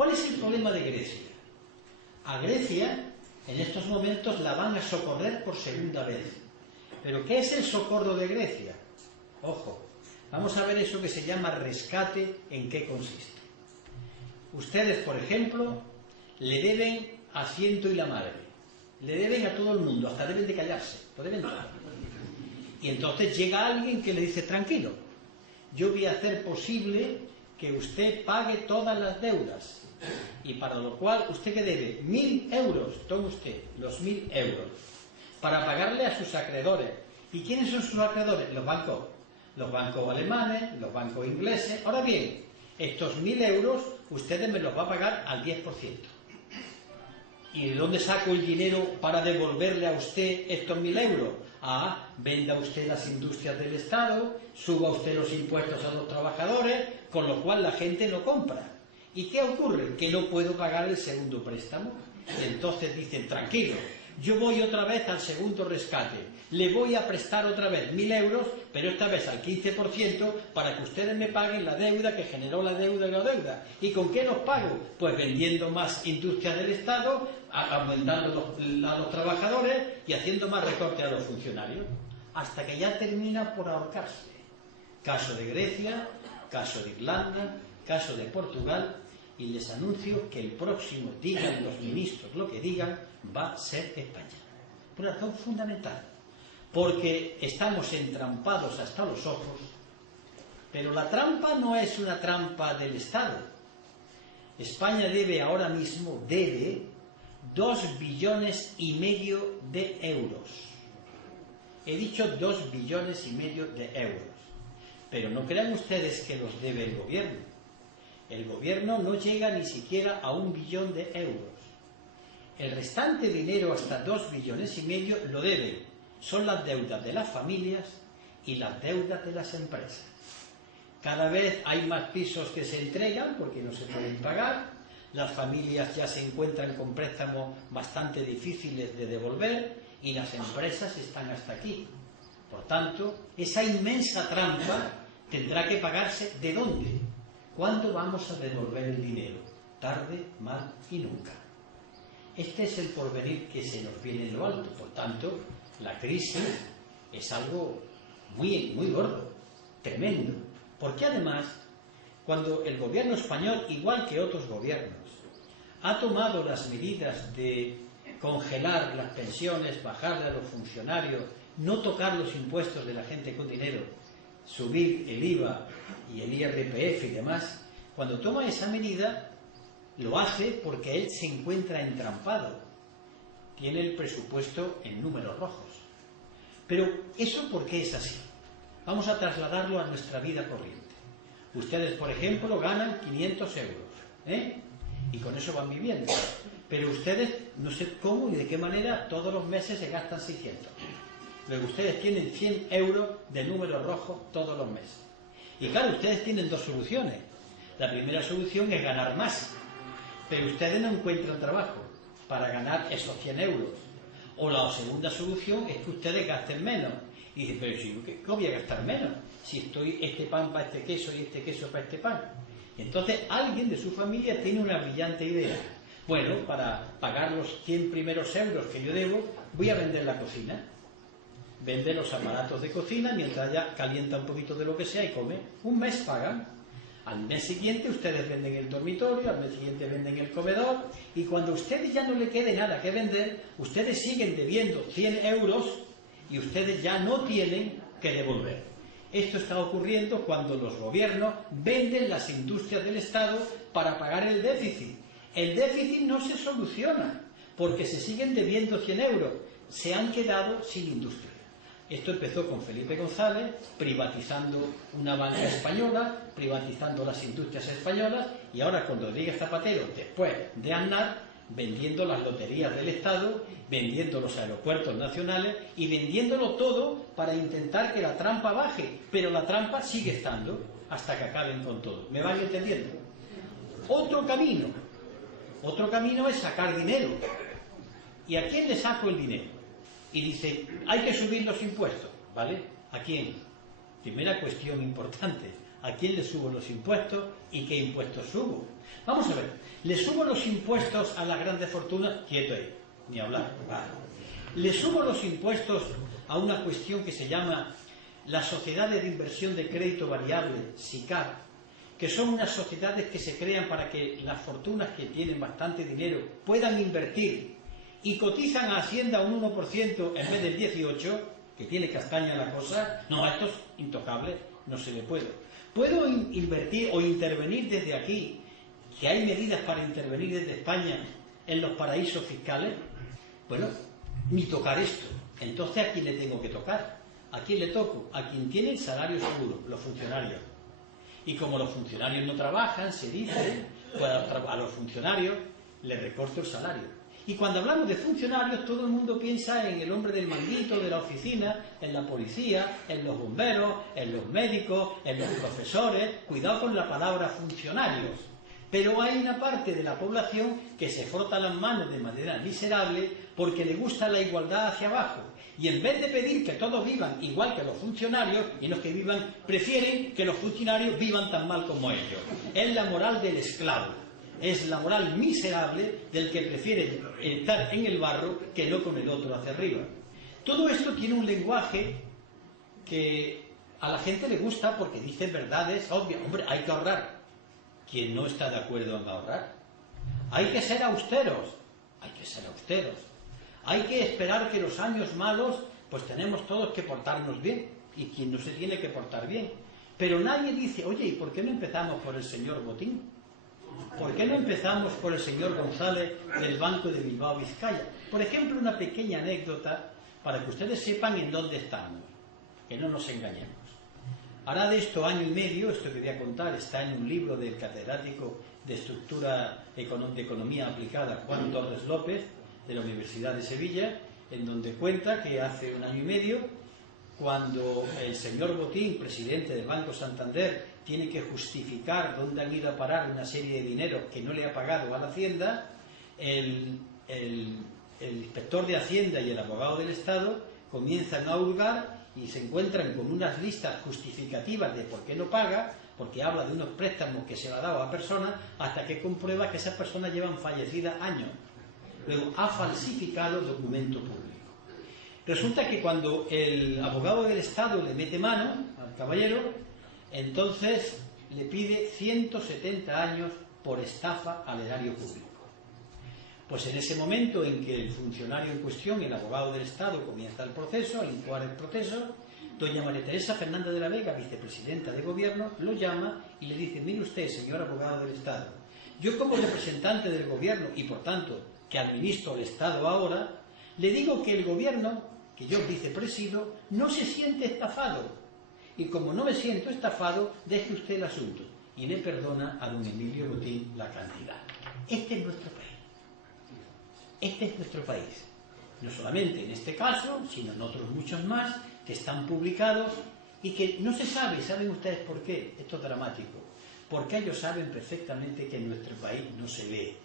¿Cuál es el problema de Grecia? A Grecia, en estos momentos, la van a socorrer por segunda vez. ¿Pero qué es el socorro de Grecia? Ojo, vamos a ver eso que se llama rescate, en qué consiste. Ustedes, por ejemplo, le deben a Ciento y la Madre, le deben a todo el mundo, hasta deben de callarse, lo deben todo. Y entonces llega alguien que le dice, tranquilo, yo voy a hacer posible que usted pague todas las deudas, y para lo cual, ¿usted qué debe? 1.000 euros, tome usted los 1.000 euros, para pagarle a sus acreedores. ¿Y quiénes son sus acreedores? Los bancos alemanes, los bancos ingleses. Ahora bien, estos 1.000 euros, ustedes me los va a pagar al 10%. ¿Y de dónde saco el dinero para devolverle a usted estos 1.000 euros? Venda usted las industrias del Estado, suba usted los impuestos a los trabajadores, con lo cual la gente no compra. ¿Y qué ocurre? Que no puedo pagar el segundo préstamo. Entonces dicen, tranquilo, yo voy otra vez al segundo rescate, le voy a prestar otra vez 1.000 euros, pero esta vez al 15%, para que ustedes me paguen la deuda que generó la deuda y la deuda. ¿Y con qué los pago? Pues vendiendo más industrias del Estado, aumentando a los trabajadores y haciendo más recortes a los funcionarios, hasta que ya termina por ahorcarse. Caso de Grecia, caso de Irlanda, caso de Portugal, y les anuncio que el próximo, digan los ministros lo que digan, va a ser España. Por una razón fundamental, porque estamos entrampados hasta los ojos, pero la trampa no es una trampa del Estado. España debe ahora mismo, 2,5 billones de euros. He dicho 2,5 billones de euros. Pero no crean ustedes que los debe el gobierno. El gobierno no llega ni siquiera a 1 billón de euros. El restante dinero, hasta 2,5 billones, lo deben. Son las deudas de las familias y las deudas de las empresas. Cada vez hay más pisos que se entregan porque no se pueden pagar. Las familias ya se encuentran con préstamos bastante difíciles de devolver y las empresas están hasta aquí. Por tanto, esa inmensa trampa tendrá que pagarse. ¿De dónde? ¿Cuándo vamos a devolver el dinero? Tarde, mal y nunca. Este es el porvenir que se nos viene en lo alto. Por tanto, la crisis es algo muy, muy gordo, tremendo. Porque además, cuando el gobierno español, igual que otros gobiernos, ha tomado las medidas de congelar las pensiones, bajarle a los funcionarios, no tocar los impuestos de la gente con dinero, subir el IVA y el IRPF y demás, cuando toma esa medida, lo hace porque él se encuentra entrampado. Tiene el presupuesto en números rojos. Pero, ¿eso por qué es así? Vamos a trasladarlo a nuestra vida corriente. Ustedes, por ejemplo, ganan 500 euros, y con eso van viviendo. Pero ustedes, no sé cómo y de qué manera, todos los meses se gastan 600. Luego ustedes tienen 100 euros de números rojos todos los meses. Y claro, ustedes tienen dos soluciones. La primera solución es ganar más, pero ustedes no encuentran trabajo para ganar esos 100 euros. O la segunda solución es que ustedes gasten menos. Y dicen, pero si, ¿cómo voy a gastar menos? Si estoy este pan para este queso y este queso para este pan. Entonces alguien de su familia tiene una brillante idea. Bueno, para pagar los 100 primeros euros que yo debo, voy a vender la cocina. Vende los aparatos de cocina mientras ya calienta un poquito de lo que sea y come. Un mes pagan. Al mes siguiente ustedes venden el dormitorio, al mes siguiente venden el comedor, y cuando a ustedes ya no le quede nada que vender, ustedes siguen debiendo 100 euros y ustedes ya no tienen que devolver. Esto está ocurriendo cuando los gobiernos venden las industrias del Estado para pagar el déficit. El déficit no se soluciona porque se siguen debiendo 100 euros. Se han quedado sin industria. Esto empezó con Felipe González, privatizando una banca española, privatizando las industrias españolas, y ahora con Rodríguez Zapatero, después de Aznar, vendiendo las loterías del Estado, vendiendo los aeropuertos nacionales y vendiéndolo todo para intentar que la trampa baje. Pero la trampa sigue estando hasta que acaben con todo. ¿Me van entendiendo? Otro camino es sacar dinero. ¿Y a quién le saco el dinero? Y dice, hay que subir los impuestos, ¿vale? ¿A quién? Primera cuestión importante, ¿a quién le subo los impuestos y qué impuestos subo? Vamos a ver, Le subo los impuestos a las grandes fortunas, quieto ahí, ni hablar. Vale. Le subo los impuestos a una cuestión que se llama las sociedades de inversión de crédito variable, SICAV, que son unas sociedades que se crean para que las fortunas que tienen bastante dinero puedan invertir y cotizan a Hacienda un 1% en vez del 18%, que tiene castaña la cosa. No, esto es intocable, no se le puede. ¿Puedo invertir o intervenir desde aquí, que hay medidas para intervenir desde España en los paraísos fiscales? Bueno, ni tocar esto. Entonces, ¿a quién le tengo que tocar? ¿A quién le toco? A quien tiene el salario seguro, los funcionarios. Y como los funcionarios no trabajan, se dice, pues a los funcionarios les recorto el salario. Y cuando hablamos de funcionarios, todo el mundo piensa en el hombre del manguito, de la oficina, en la policía, en los bomberos, en los médicos, en los profesores. Cuidado con la palabra funcionarios. Pero hay una parte de la población que se frota las manos de manera miserable porque le gusta la igualdad hacia abajo. Y en vez de pedir que todos vivan igual que los funcionarios, y los que vivan, prefieren que los funcionarios vivan tan mal como ellos. Es la moral del esclavo. Es la moral miserable del que prefiere estar en el barro que no con el otro hacia arriba. Todo esto tiene un lenguaje que a la gente le gusta porque dice verdades obvias. Hombre, hay que ahorrar. ¿Quién no está de acuerdo en ahorrar? Hay que ser austeros. Hay que ser austeros. Hay que esperar que los años malos, pues tenemos todos que portarnos bien. Y quien no se tiene que portar bien. Pero nadie dice, oye, ¿y por qué no empezamos por el señor Botín? ¿Por qué no empezamos por el señor González del Banco de Bilbao Vizcaya? Por ejemplo, una pequeña anécdota para que ustedes sepan en dónde estamos, que no nos engañemos. Hará de esto año y medio, esto que voy a contar está en un libro del catedrático de Estructura de Economía Aplicada, Juan Torres López, de la Universidad de Sevilla, en donde cuenta que hace un año y medio, cuando el señor Botín, presidente del Banco Santander, tiene que justificar dónde han ido a parar una serie de dinero que no le ha pagado a la Hacienda, el inspector de Hacienda y el abogado del Estado comienzan a hurgar y se encuentran con unas listas justificativas de por qué no paga, porque habla de unos préstamos que se le ha dado a personas, hasta que comprueba que esas personas llevan fallecidas años. Luego ha falsificado documento público. Resulta que cuando el abogado del Estado le mete mano al caballero, entonces le pide 170 años por estafa al erario público. Pues en ese momento en que el funcionario en cuestión, el abogado del Estado, comienza el proceso, al incoar el proceso, doña María Teresa Fernández de la Vega, vicepresidenta de Gobierno, lo llama y le dice, mire usted, señor abogado del Estado, yo como representante del Gobierno y por tanto que administro el Estado ahora, le digo que el Gobierno, que yo vicepresido, no se siente estafado. Y como no me siento estafado, deje usted el asunto. Y le perdona a don Emilio Botín la cantidad. Este es nuestro país. Este es nuestro país. No solamente en este caso, sino en otros muchos más que están publicados y que no se sabe. ¿Saben ustedes por qué? Esto es dramático. Porque ellos saben perfectamente que en nuestro país no se lee.